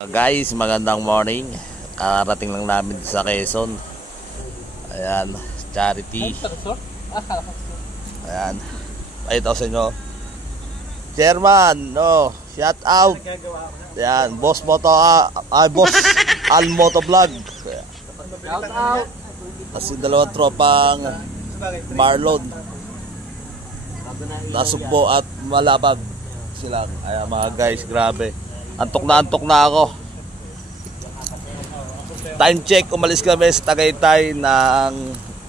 Guys, magandang morning. Karating lang namin sa Quezon. Ayan, charity. Ayan. Ay, ito sa inyo. Chairman, no, shout out. Ayan, boss moto, boss Al Moto Vlog. Shout out. Kasi dalawang tropang Marlon, Nasugbo at Malabag silang. Ayan mga guys, grabe. Antok na ako. Time check, umalis kami sa Tagaytay ng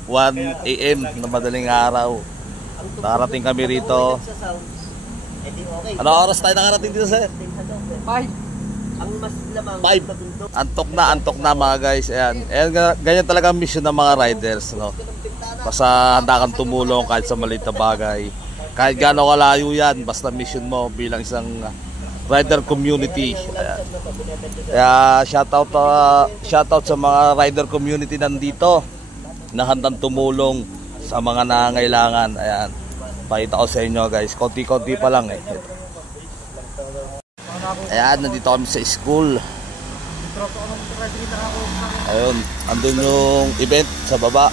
1 AM na madaling araw. Nakarating kami rito. Ano oras tayo nakarating dito, sir? 5. Antok na mga guys. Ayan. Ganyan talaga ang mission ng mga riders, no? Basta handa kang tumulong kahit sa maliit na bagay. Kahit gaano kalayo yan, basta mission mo bilang isang rider community. Ayan. Kaya shoutout sa mga rider community nandito na handang tumulong sa mga nangangailangan. Ayan. Pakita ko sa inyo guys, konti-konti pa lang eh. Ayan, nandito kami sa school. Ayun, andun yung event sa baba.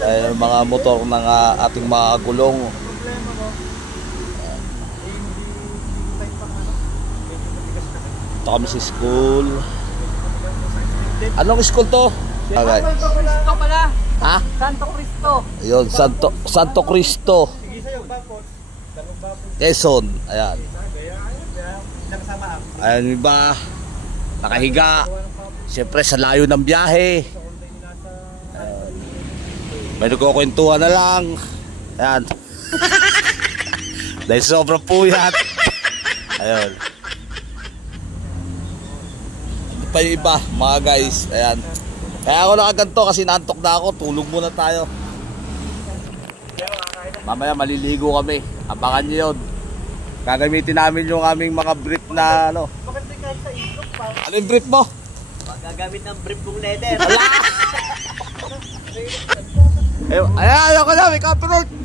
Ayun, mga motor ng ating mga gulong. Ito kami sa school. Anong school to? Okay. Santo Cristo pala. Ha? Santo Cristo. Ayun, Santo Cristo. Quezon. Ayan. Ayan yung iba nakahiga. Siyempre sa layo ng biyahe. Ayan. May nagkukwentuhan na lang. Ayan. Dahil sobrang puyat. Ayun. Pa yung iba mga guys. Ayan. Kaya ako nakaganto kasi naantok na ako. Tulog muna tayo. Mamaya maliligo kami. Abangan nyo yun. Gagamitin namin yung aming mga brief na ano. Ano yung brief mo? Gagamit ng brief kong leather. Ayan, ayaw ko na. May copyright.